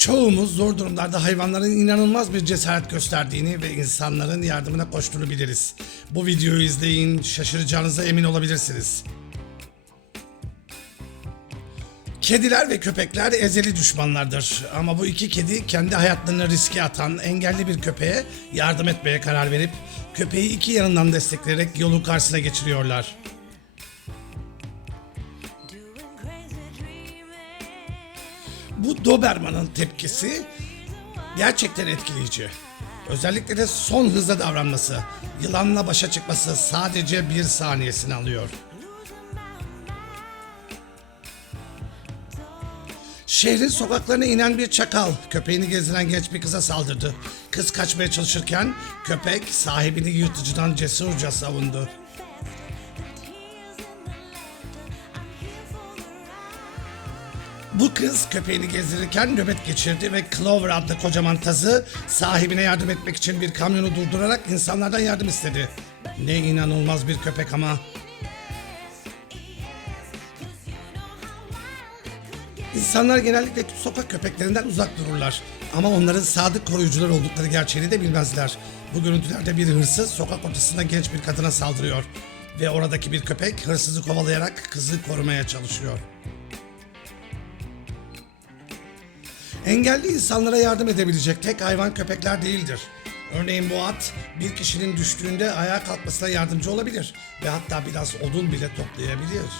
Çoğumuz zor durumlarda hayvanların inanılmaz bir cesaret gösterdiğini ve insanların yardımına koştuğunu biliriz. Bu videoyu izleyin, şaşıracağınıza emin olabilirsiniz. Kediler ve köpekler ezeli düşmanlardır. Ama bu iki kedi kendi hayatlarını riske atan engelli bir köpeğe yardım etmeye karar verip köpeği iki yanından destekleyerek yolun karşısına geçiriyorlar. Bu Doberman'ın tepkisi gerçekten etkileyici. Özellikle de son hızla davranması, yılanla başa çıkması sadece bir saniyesini alıyor. Şehrin sokaklarına inen bir çakal köpeğini gezdiren genç bir kıza saldırdı. Kız kaçmaya çalışırken köpek sahibini yırtıcıdan cesurca savundu. Bu kız köpeğini gezdirirken nöbet geçirdi ve Clover adlı kocaman tazı sahibine yardım etmek için bir kamyonu durdurarak insanlardan yardım istedi. Ne inanılmaz bir köpek ama. İnsanlar genellikle sokak köpeklerinden uzak dururlar. Ama onların sadık koruyucular oldukları gerçeğini de bilmezler. Bu görüntülerde bir hırsız sokak ortasında genç bir kadına saldırıyor. Ve oradaki bir köpek hırsızı kovalayarak kızı korumaya çalışıyor. Engelli insanlara yardım edebilecek tek hayvan köpekler değildir. Örneğin bu at bir kişinin düştüğünde ayağa kalkmasına yardımcı olabilir ve hatta biraz odun bile toplayabilir.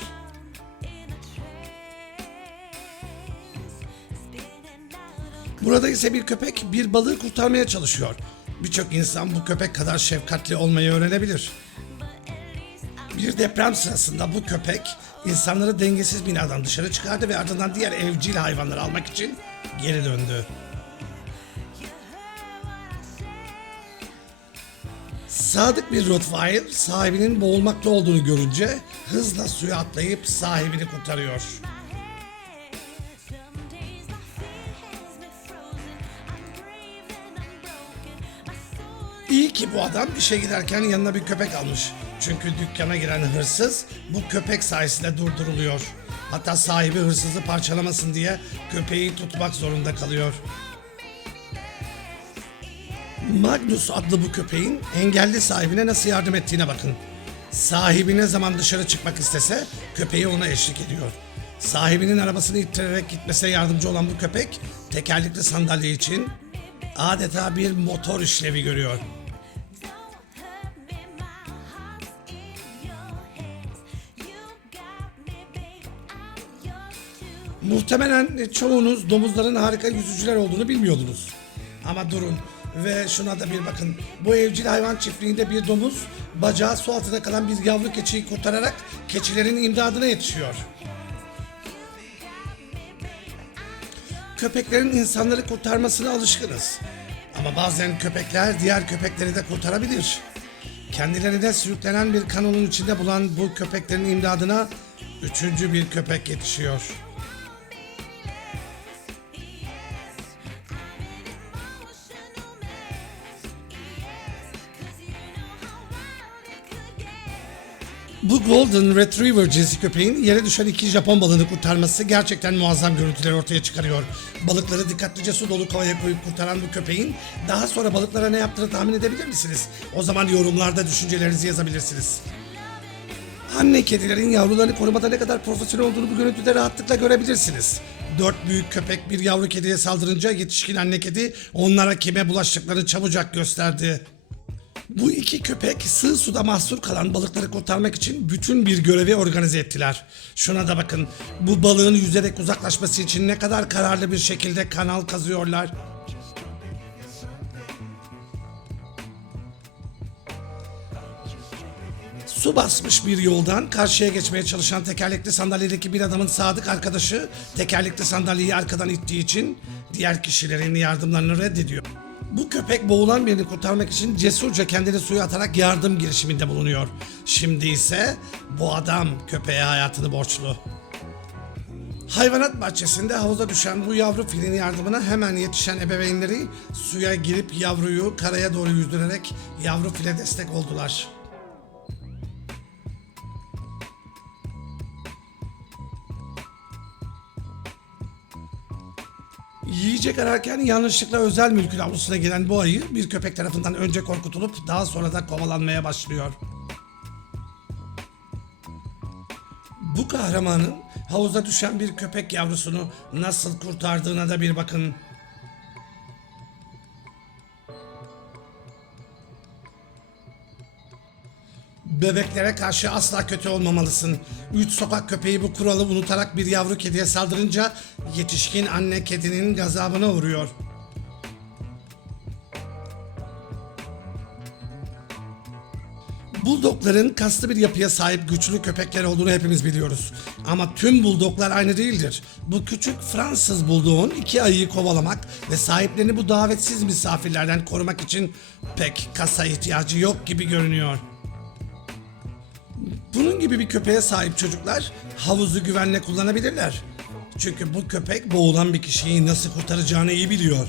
Burada ise bir köpek bir balığı kurtarmaya çalışıyor. Birçok insan bu köpek kadar şefkatli olmayı öğrenebilir. Bir deprem sırasında bu köpek insanları dengesiz binadan dışarı çıkardı ve ardından diğer evcil hayvanları almak için geri döndü. Sadık bir Rottweiler sahibinin boğulmakta olduğunu görünce hızla suya atlayıp sahibini kurtarıyor. İyi ki bu adam işe giderken yanına bir köpek almış. Çünkü dükkana giren hırsız bu köpek sayesinde durduruluyor. Hatta sahibi hırsızı parçalamasın diye köpeği tutmak zorunda kalıyor. Magnus adlı bu köpeğin engelli sahibine nasıl yardım ettiğine bakın. Sahibi ne zaman dışarı çıkmak istese köpeği ona eşlik ediyor. Sahibinin arabasını ittirerek gitmesine yardımcı olan bu köpek tekerlekli sandalye için adeta bir motor işlevi görüyor. Muhtemelen çoğunuz domuzların harika yüzücüler olduğunu bilmiyordunuz. Ama durun ve şuna da bir bakın. Bu evcil hayvan çiftliğinde bir domuz bacağı su altında kalan bir yavru keçiyi kurtararak keçilerin imdadına yetişiyor. Köpeklerin insanları kurtarmasına alışkınız. Ama bazen köpekler diğer köpekleri de kurtarabilir. Kendilerine sürüklenen bir kanonun içinde bulan bu köpeklerin imdadına üçüncü bir köpek yetişiyor. Bu Golden Retriever cinsi köpeğin yere düşen iki Japon balığını kurtarması gerçekten muazzam görüntüler ortaya çıkarıyor. Balıkları dikkatlice su dolu kovaya koyup kurtaran bu köpeğin daha sonra balıklara ne yaptığını tahmin edebilir misiniz? O zaman yorumlarda düşüncelerinizi yazabilirsiniz. Anne kedilerin yavrularını korumada ne kadar profesyonel olduğunu bu görüntüde rahatlıkla görebilirsiniz. Dört büyük köpek bir yavru kediye saldırınca yetişkin anne kedi onlara kime bulaştıklarını çabucak gösterdi. Bu iki köpek sığ suda mahsur kalan balıkları kurtarmak için bütün bir görevi organize ettiler. Şuna da bakın. Bu balığın yüzerek uzaklaşması için ne kadar kararlı bir şekilde kanal kazıyorlar. Su basmış bir yoldan karşıya geçmeye çalışan tekerlekli sandalyedeki bir adamın sadık arkadaşı tekerlekli sandalyeyi arkadan ittiği için diğer kişilerin yardımlarını reddediyor. Köpek boğulan birini kurtarmak için cesurca kendini suya atarak yardım girişiminde bulunuyor. Şimdi ise bu adam köpeğe hayatını borçlu. Hayvanat bahçesinde havuza düşen bu yavru filin yardımına hemen yetişen ebeveynleri suya girip yavruyu karaya doğru yüzdürerek yavru file destek oldular. Yiyecek ararken yanlışlıkla özel mülkün avlusuna giren bu ayı bir köpek tarafından önce korkutulup daha sonra da kovalanmaya başlıyor. Bu kahramanın havuza düşen bir köpek yavrusunu nasıl kurtardığına da bir bakın. Bebeklere karşı asla kötü olmamalısın. Üç sokak köpeği bu kuralı unutarak bir yavru kediye saldırınca yetişkin anne kedinin gazabına uğruyor. Buldogların kaslı bir yapıya sahip güçlü köpekler olduğunu hepimiz biliyoruz. Ama tüm buldoglar aynı değildir. Bu küçük Fransız bulduğun iki ayıyı kovalamak ve sahiplerini bu davetsiz misafirlerden korumak için pek kasa ihtiyacı yok gibi görünüyor. Gibi bir köpeğe sahip çocuklar havuzu güvenle kullanabilirler. Çünkü bu köpek boğulan bir kişiyi nasıl kurtaracağını iyi biliyor.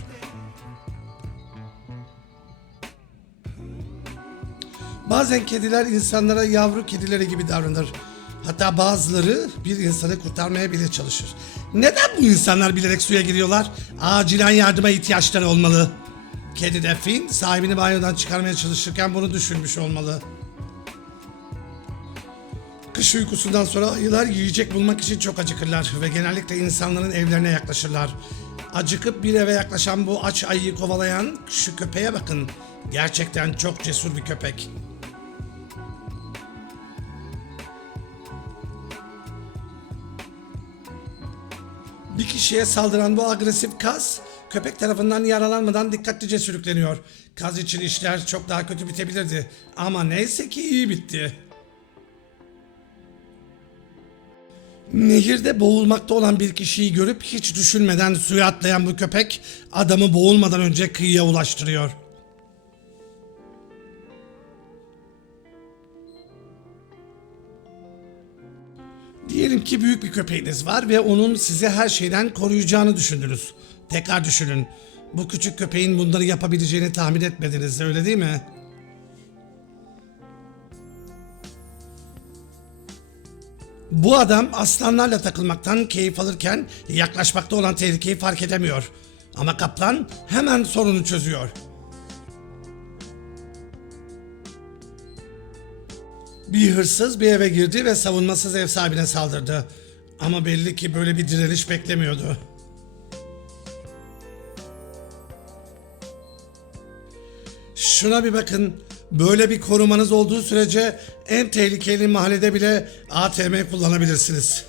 Bazen kediler insanlara yavru kedileri gibi davranır. Hatta bazıları bir insanı kurtarmaya bile çalışır. Neden bu insanlar bilerek suya giriyorlar? Acilen yardıma ihtiyaçları olmalı. Kedi de Finn sahibini banyodan çıkarmaya çalışırken bunu düşünmüş olmalı. Kış uykusundan sonra ayılar yiyecek bulmak için çok acıkırlar ve genellikle insanların evlerine yaklaşırlar. Acıkıp bir eve yaklaşan bu aç ayıyı kovalayan şu köpeğe bakın. Gerçekten çok cesur bir köpek. Bir kişiye saldıran bu agresif kaz köpek tarafından yaralanmadan dikkatlice sürükleniyor. Kaz için işler çok daha kötü bitebilirdi ama neyse ki iyi bitti. Nehirde boğulmakta olan bir kişiyi görüp hiç düşünmeden suya atlayan bu köpek adamı boğulmadan önce kıyıya ulaştırıyor. Diyelim ki büyük bir köpeğiniz var ve onun sizi her şeyden koruyacağını düşündünüz. Tekrar düşünün. Bu küçük köpeğin bunları yapabileceğini tahmin etmediniz öyle değil mi? Bu adam aslanlarla takılmaktan keyif alırken yaklaşmakta olan tehlikeyi fark edemiyor. Ama kaplan hemen sorunu çözüyor. Bir hırsız bir eve girdi ve savunmasız ev sahibine saldırdı. Ama belli ki böyle bir direniş beklemiyordu. Şuna bir bakın. Böyle bir korumanız olduğu sürece en tehlikeli mahallede bile ATM kullanabilirsiniz.